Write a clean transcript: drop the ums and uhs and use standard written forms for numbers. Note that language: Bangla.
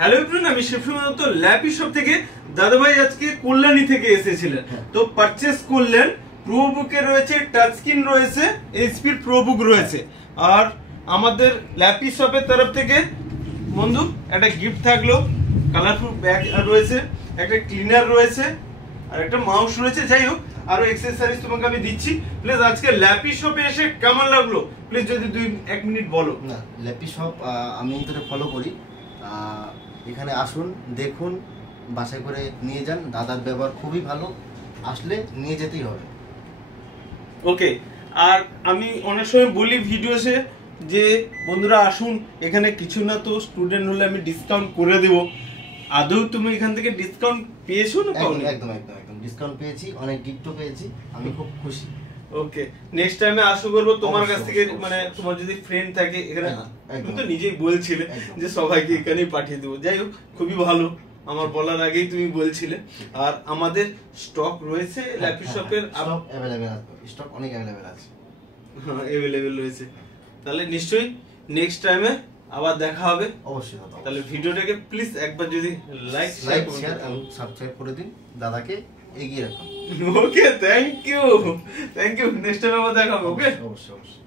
হ্যালো এভরিওয়ান, আমি শেফিউল ল্যাপি শপ থেকে। দাদাভাই আজকে কল্যাণী থেকে এসেছিলেন, তো পারচেজ করলেন। প্রোবুকে রয়েছে, টাচ স্ক্রিন রয়েছে, এইচপি প্রোবুক রয়েছে। আর আমাদের ল্যাপি শপের তরফ থেকে বন্ধু একটা গিফট থাকলো, কালারফুল ব্যাগ রয়েছে, একটা ক্লিনার রয়েছে, আর একটা মাউস রয়েছে। যাই হোক, আরো অ্যাকসেসরিজ তোমাকে আমি দিচ্ছি। প্লিজ আজকে ল্যাপি শপে এসে কেমন লাগলো প্লিজ যদি 1 মিনিট বলো। না, ল্যাপি শপ আমি এটা ফলো করি। এখানে আসুন, দেখুন, বাসায় করে নিয়ে যান। দাদার ব্যবহার খুবই ভালো, আসলে নিয়ে যেতেই হবে। ওকে। আর আমি অনেক সময় বলি ভিডিওসে যে বন্ধুরা আসুন, এখানে কিছু না তো স্টুডেন্ট হলে আমি ডিসকাউন্ট করে দেব। আদৌ তুমি এখান থেকে ডিসকাউন্ট পেয়েছো না পাওনি? একদম একদম একদম ডিসকাউন্ট পেয়েছি, অনেক গিফটও পেয়েছি, আমি খুব খুশি। ওকে, নেক্সট টাইমে আশা করবো তোমার কাছ থেকে, মানে তোমার যদি ফ্রেন্ড থাকে এখানে, তুমি তো নিজেই বলছিলে যে সবাইকে এখানেই পাঠিয়ে দেবো। যাই হোক, খুবই ভালো, আমার বলার আগেই তুমি বলছিলে। আর আমাদের স্টক রয়েছে ল্যাপি শপের, স্টক अवेलेबल আছে, স্টক অনেক अवेलेबल আছে। হ্যাঁ, अवेलेबल রয়েছে। তাহলে নিশ্চয়ই নেক্সট টাইমে আবার দেখা হবে অবশ্যই। তাহলে ভিডিওটাকে প্লিজ একবার যদি লাইক শেয়ার এবং সাবস্ক্রাইব করে দিন, দাদাকে এগিয়ে রাখুন। ওকে, থ্যাংক ইউ। নেক্সট টাইম আবার দেখা হবে। ওকে, অবশ্যই অবশ্যই।